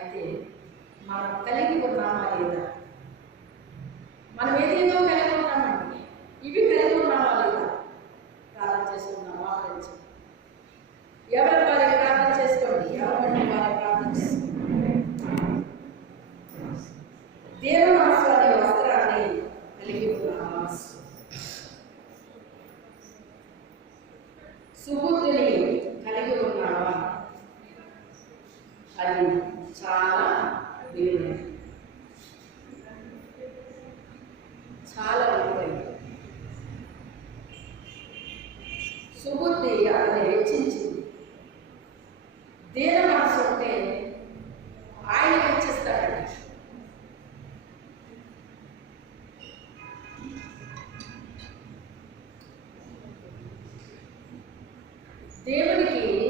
అయితే మనం కలిగి ఉన్నామా లేదా? మనం ఏదేదో కలిగి ఉన్నామండి. ఇవి కలిగి ఉన్నామా లేదా? ప్రార్థన చేసుకున్నామా ఆలోచించండి ఎవరి వారి ప్రార్థన చేసుకోండి? ఎవరి వారి ప్రార్థన చేసుకోండి దేవుడు ఆశ్వాది వస్త్రాన్ని కలిగి ఉన్నామా సుబుద్ధిని కలిగి ఉన్నావా అది చాలా విలువైనది చాలా విలువైనది సుబుద్ధి అతన్ని హెచ్చించింది. దీన మనసు ఉంటే ఆయన హెచ్చిస్తాడండి. దేవునికి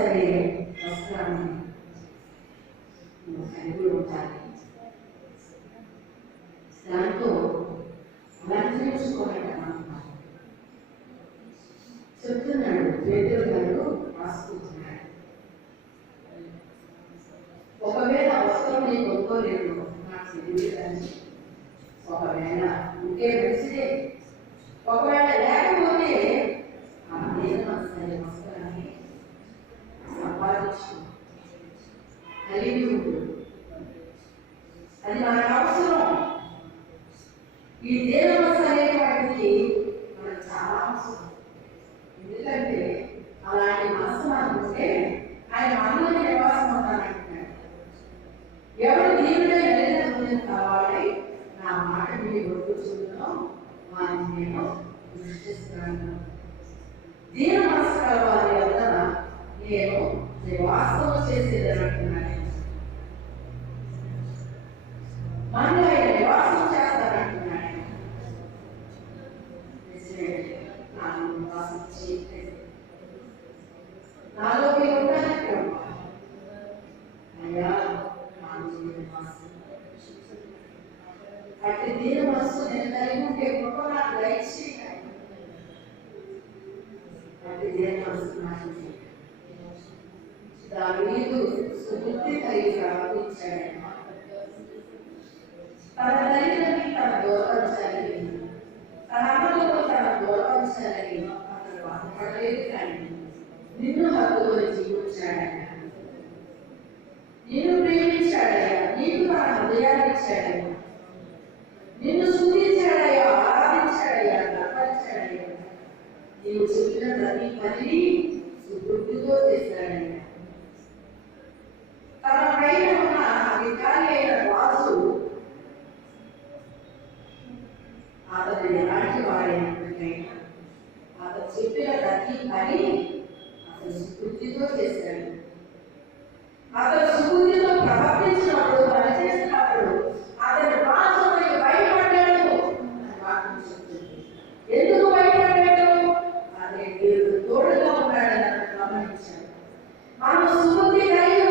దీన మనసరి వస్త్రాన్ని నువ్వు కలిగి ఉండాలి దాంతో అలంకరించుకోవాలన్నమాట చెప్తున్నాడు పేదలు గారు రాసుకుంటున్నాడు ఒకవేళ వస్త్రం నేను కొనుక్కోలేదు నాకు తెలియదు కానీ ఒకవేళ ఉంటే మంచిదే ఒకవేళ లేకపోతే ఆ దీన మనసరి వస్త్రాన్ని సంపాదించు కలిగి ఉండు అది మనకు అవసరం. ఈ దేవమస్ అనేటువంటిది మనకు చాలా అవసరం. ఎందుకంటే అలాంటి మనసు మనకు ఉంటే ఆయన మనలో నివాసం ఉంటానంటున్నాడు ఎవరు దేవుడే వెళ్ళిన కావాలి నా మాట మీరు గుర్తుంచుకున్నాం వారిని నేను దృష్టిస్తున్నాను దీని మనసు కావాలి వలన నేను నివాసం చేసేదని అంటున్నాను మనలో ఆయన నివాసం చేస్తానంటున్నాడు నిజమే. నాలో నివాసం చేయట్లేదు నాలో మీరు ఉండాలని ప్రభా. అయ్యా నాలో మీరు నివాసం అట్టి దీన మనసు నేను కలిగి ఉంటే గొప్ప నాకు దయచేయాలి అట్టి దీన మనసు నాకు సుబుద్ధి ప్రార్థించాడు తన తల్లిదండ్రులు తన గౌరవించాలని తన అమ్మలకు తన గౌరవించాలని అతను బాధపడలేదు కానీ నిన్ను జీవించాడయ్యా నిన్ను ప్రేమించాడయ్యా నీకు తన హృదయాన్ని ఇచ్చాడయ్యా నిన్ను ఆరాధించాడయ్యా నీవు చెప్పిన ప్రతి పనిని సుబుద్ధితో చేశాడయ్యా తన పైన ఉన్న అధికారి అయిన రాజు అతను ఎలాంటి వాడైనప్పటికైనా అతను చెప్పిన ప్రతి పని అతను చేశాడు. అతను ప్రవర్తించినప్పుడు అతని భయపడ్డాడు. వాక్యం చెప్తుంది. ఎందుకు భయపడ్డాడు? దేవుడు తోడుగా ఉన్నాడని గమనించాడు. మనం సుబుద్ధి కలిగి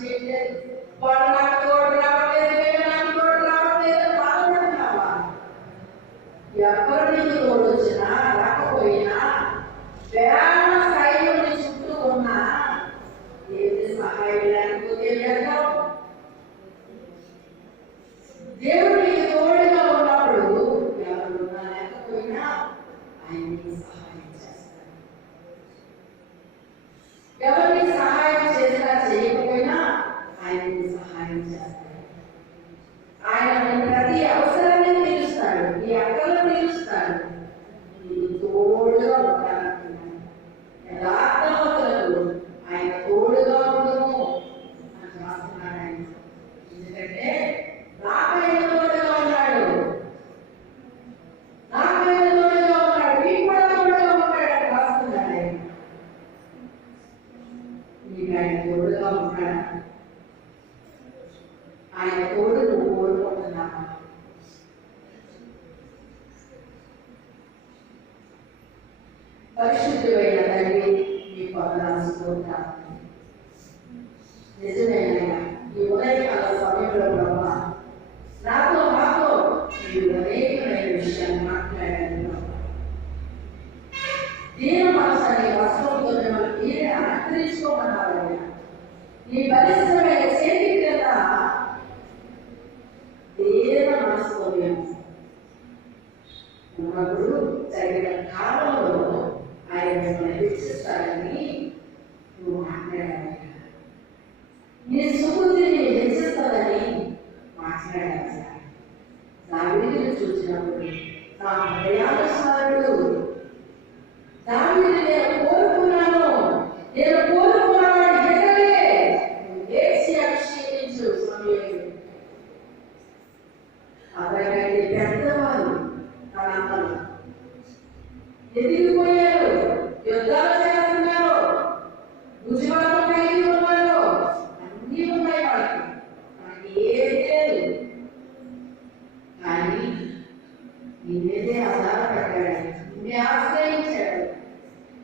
దేవుడు మనకి Hallelujah. నిజమేనయ్యా ఈ ఉదయకాల సమయంలో ప్రభా నాతో మాతో మీరు అనేకమైన విషయాలు మాట్లాడారు దీన మనసాన్ని వస్త్రంతో మిమ్మల్ని మీరే నీ పరిశ్రమైన చేతి క్రింద దీన మనసుతో మేము ఉన్నప్పుడు జరిగిన కాలంలో ఆయన మిమ్మల్ని నువ్వు మాట్లాడావయ్యా నీ సుబుద్ధిని హెచ్చిస్తాడని సార్. దావీదుని చూసినప్పుడు నా హృదయానుసారుడు దావీదు నేను కోరుకున్నాను. నేను కోరుకున్నాను ఎక్కడే సమయం. పెద్దవారు తన ఎదిగి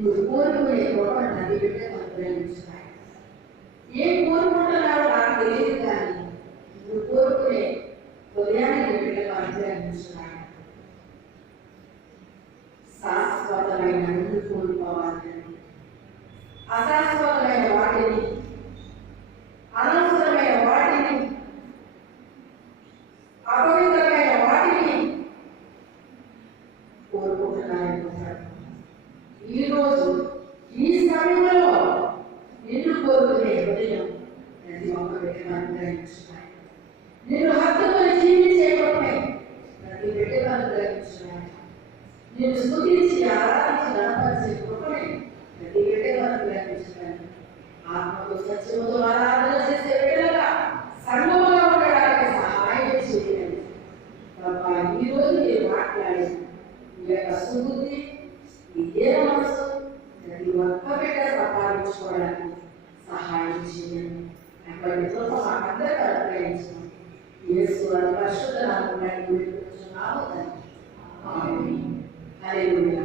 నువ్వు కోరుకునే గొప్ప ప్రతి బిడ్డ అనుగ్రహించున్నాయి ఏం కోరుకుంటున్నారో నాకు తెలియదు కానీ నువ్వు కోరుకునే హృదయానికి బిడ్డకు అనుగ్రహించున్నాయి శాశ్వతమైన అన్ని కోరుకోవాలని అశాశ్వతమైన బిడ్డను అనుగ్రహించున్నాయి ఆత్మకు సత్యముతో ఆరాధన చేసే బిడ్డలుగా సంగముగా ఉండడానికి సహాయం చేయండి ప్రభా ఈ రోజు మీరు మాట్లాడి ఈ యొక్క సుబుద్ధి ఇదే మనసు ప్రతి ఒక్క బిడ్డ సంపాదించుకోవడానికి సహాయం చేయండి అటువంటి కృప మాకందరికీ అనుగ్రహించండి యేసు వారి పరిశుద్ధ నామమున వేడుకుంటున్నాము తండ్రి ఆమేన్ హల్లెలూయా